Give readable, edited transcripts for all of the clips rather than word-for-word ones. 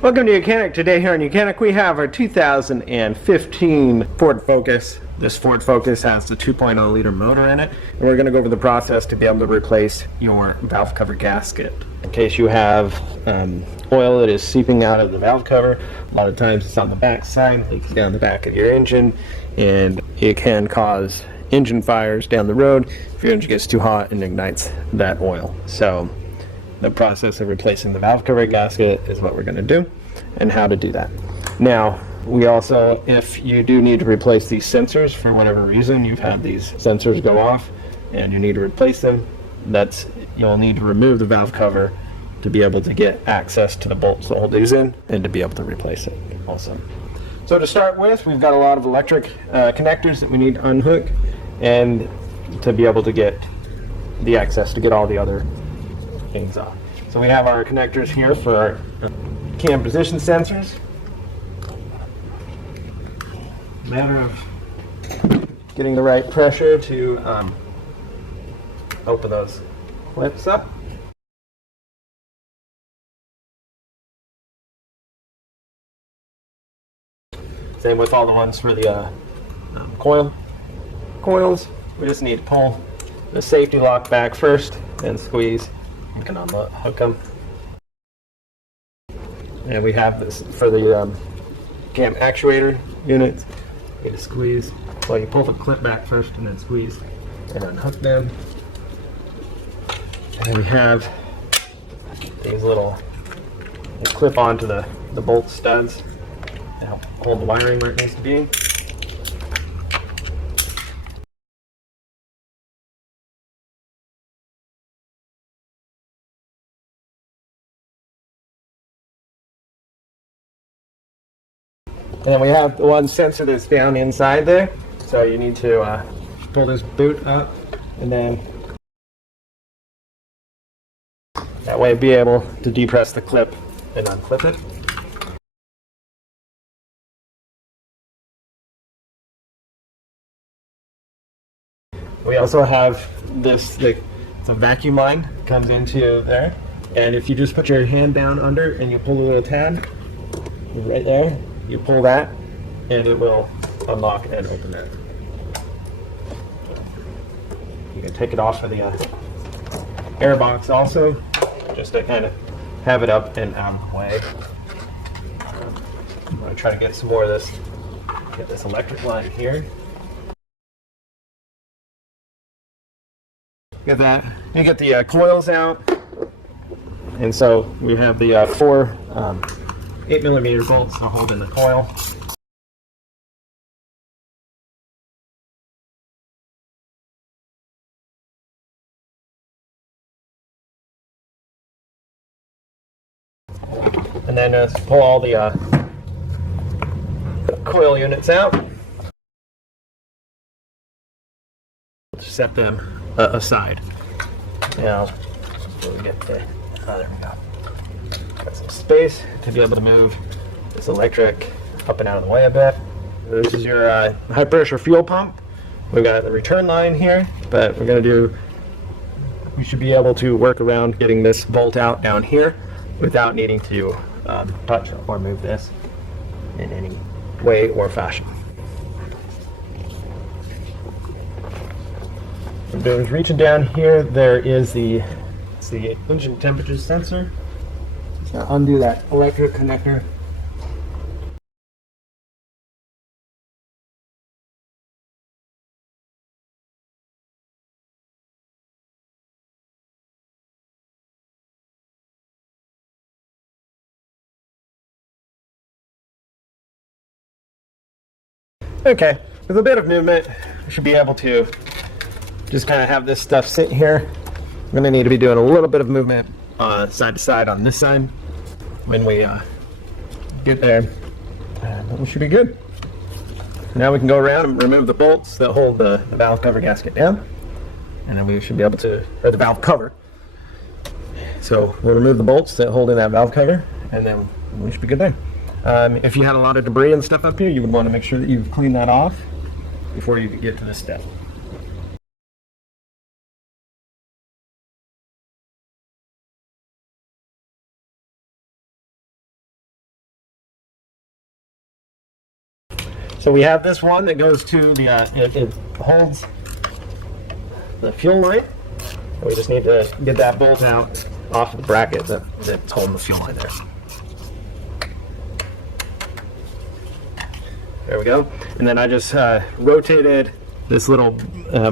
Welcome to YOUCANIC. Today here on YOUCANIC we have our 2015 Ford Focus. This Ford Focus has the 2.0 liter motor in it, and we're going to go over the process to be able to replace your valve cover gasket. In case you have oil that is seeping out of the valve cover, a lot of times it's on the back side, leaks down the back of your engine, and it can cause engine fires down the road if your engine gets too hot and ignites that oil. So the process of replacing the valve cover gasket is what we're going to do and how to do that. Now, we also, if you do need to replace these sensors for whatever reason, you've had these sensors go off and you need to replace them, you'll need to remove the valve cover to be able to get access to the bolts that hold these in and to be able to replace it also. So to start with, we've got a lot of electric connectors that we need to unhook and to be able to get the access to get all the other things off. So we have our connectors here for our cam position sensors. Matter of getting the right pressure to open those clips up. Same with all the ones for the coils. We just need to pull the safety lock back first and squeeze. You can unhook them. And we have this for the cam actuator units. You need to squeeze. Well, you pull the clip back first and then squeeze and unhook them. And then we have these little clip onto the bolt studs to help hold the wiring where it needs to be. And then we have the one sensor that's down inside there. So you need to pull this boot up and then that way be able to depress the clip and unclip it. We also have this, it's a vacuum line comes into there. And if you just put your hand down under and you pull the little tab right there, you pull that and it will unlock and open that. You can take it off of the air box also, just to kind of have it up and out of the way. I'm going to try to get some more of this, get this electric line here. Get that, you get the coils out. And so we have the four 8mm bolts to hold in the coil. And then pull all the coil units out. Set them aside. Now, we get the, there we go. Got some space to be able to move this electric up and out of the way a bit. This is your high pressure fuel pump. We've got the return line here, but we should be able to work around getting this bolt out down here without needing to touch or move this in any way or fashion. What I'm doing is reaching down here, there is the engine temperature sensor. Now undo that electric connector. Okay, with a bit of movement, we should be able to just kind of have this stuff sit here. We're going to need to be doing a little bit of movement side to side on this side when we get there. And we should be good. Now we can go around and remove the bolts that hold the valve cover gasket down. And then we should be able to, or the valve cover. So we'll remove the bolts that hold in that valve cover and then we should be good there. If you had a lot of debris and stuff up here, you would want to make sure that you've cleaned that off before you get to this step. So we have this one that goes to the, it holds the fuel line. We just need to get that bolt out off of the bracket that's holding the fuel line there. There we go. And then I just rotated this little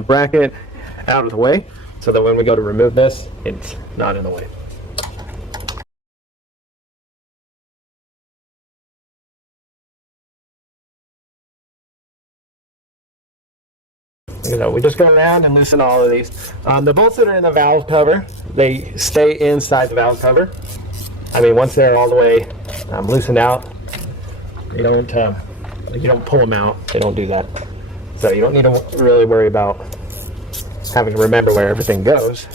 bracket out of the way so that when we go to remove this, it's not in the way. You know, we just go around and loosen all of these. The bolts that are in the valve cover, they stay inside the valve cover. I mean, once they're all the way loosened out, you don't pull them out. They don't do that. So you don't need to really worry about having to remember where everything goes.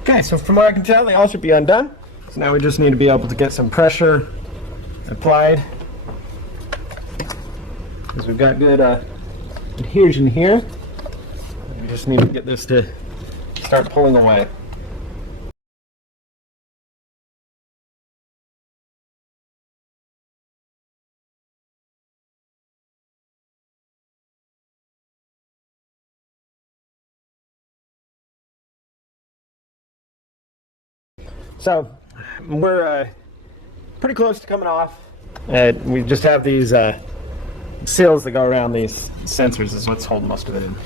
Okay, so from what I can tell, they all should be undone. So now we just need to be able to get some pressure applied, because we've got good adhesion here. We just need to get this to start pulling away. So we're pretty close to coming off. We just have these seals that go around these sensors is what's holding most of it in.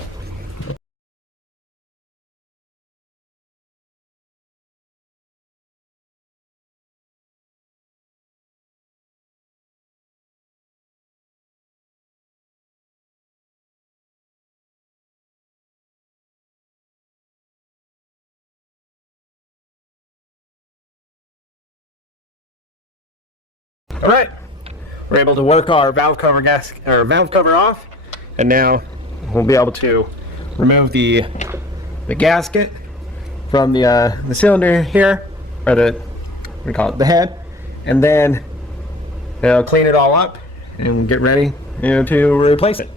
All right, we're able to work our valve cover valve cover off, and now we'll be able to remove the gasket from the cylinder here, or we call it the head, and then clean it all up and get ready to replace it.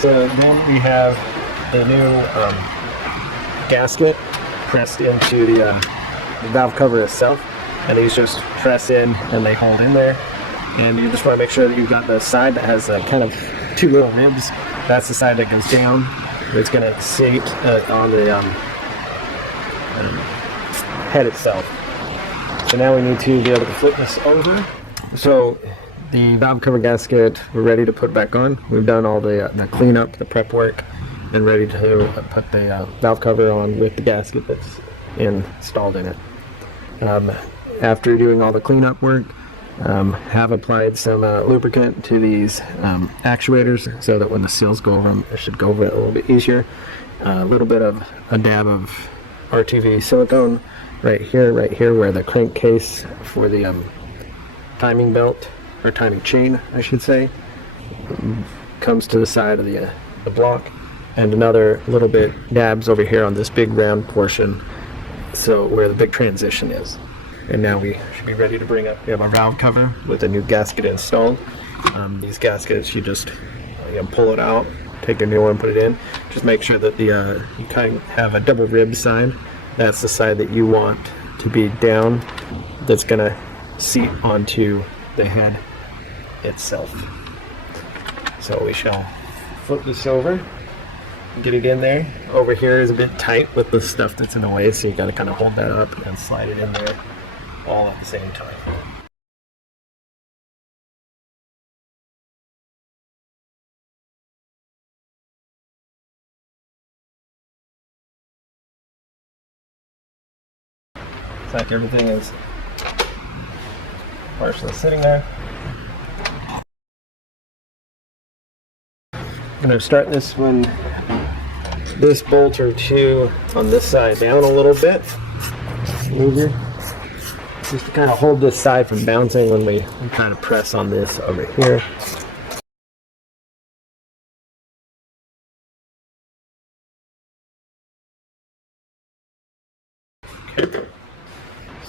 So then we have the new gasket pressed into the valve cover itself. And these just press in and they hold in there. And you just want to make sure that you've got the side that has kind of two little ribs. That's the side that goes down. It's going to sit on the head itself. So now we need to be able to flip this over. So the valve cover gasket, we're ready to put back on. We've done all the cleanup, the prep work, and ready to put the valve cover on with the gasket that's installed in it. After doing all the cleanup work, have applied some lubricant to these actuators so that when the seals go over them, it should go over it a little bit easier. A little bit of a dab of RTV silicone right here where the crankcase for the timing belt, or timing chain I should say, comes to the side of the block, and another little bit dabs over here on this big round portion, so where the big transition is. And now we should be ready to bring up. We have our valve cover with a new gasket installed. These gaskets, you just pull it out, take a new one, put it in. Just make sure that you kind of have a double rib side. That's the side that you want to be down. That's going to seat onto the head itself. So we shall flip this over, get it in there. Over here is a bit tight with the stuff that's in the way, so you got to kind of hold that up and slide it in there all at the same time. Looks like everything is partially sitting there. I'm going to start this one, this bolt or two on this side down a little bit. Move your just to kind of hold this side from bouncing when we try to press on this over here.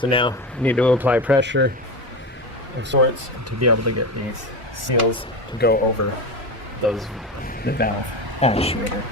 So now you need to apply pressure of sorts to be able to get these seals to go over the valve actuator.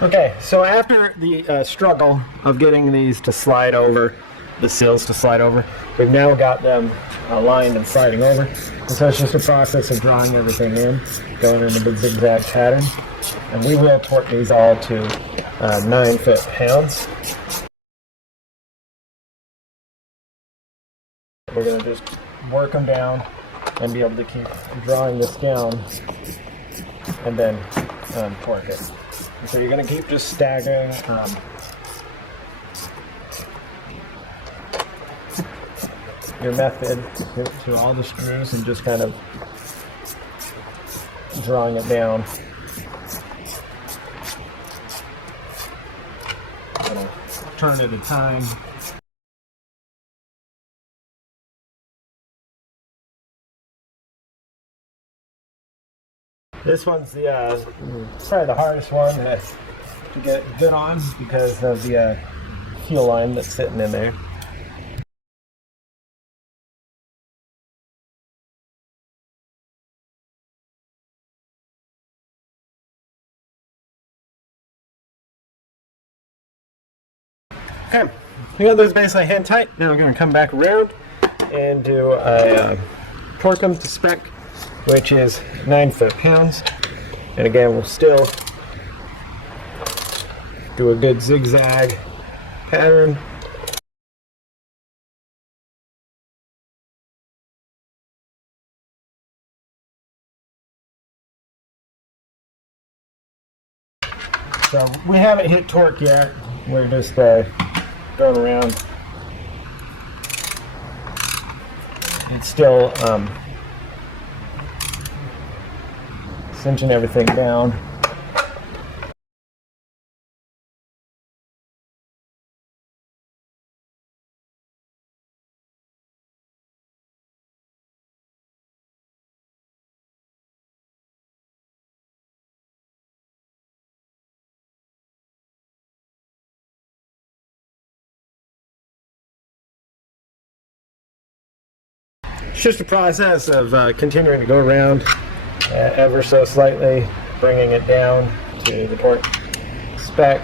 Okay, so after the struggle of getting these to slide over, the seals to slide over, we've now got them aligned and sliding over. And so it's just a process of drawing everything in, going in a big zigzag pattern. And we will torque these all to 9 foot-pounds. We're going to just work them down and be able to keep drawing this down and then torque it. So you're going to keep just staggering your method to all the screws and just kind of drawing it down. Turn at a time. This one's probably the hardest one to get good on because of the fuel line that's sitting in there. Okay, we got those basically hand tight. Now we're going to come back around and do a torque them to spec, which is 9 foot-pounds. And again, we'll still do a good zigzag pattern. So we haven't hit torque yet. We're just going around. It's still cinching everything down. It's just a process of continuing to go around ever so slightly, bringing it down to the torque spec.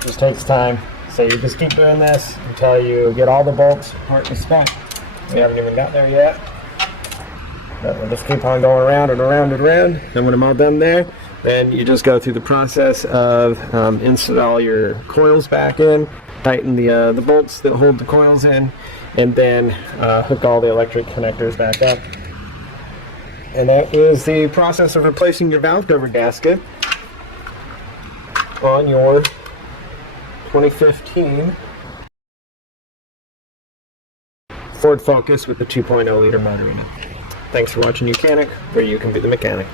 Just takes time, so you just keep doing this until you get all the bolts torque to spec. We haven't even got there yet, but we'll just keep on going around and around and around. And when I'm all done there, then you just go through the process of install your coils back in, tighten the bolts that hold the coils in, and then hook all the electric connectors back up. And that is the process of replacing your valve cover gasket on your 2015 Ford Focus with the 2.0 liter motor in it. Thanks for watching YOUCANIC, where you can be the mechanic.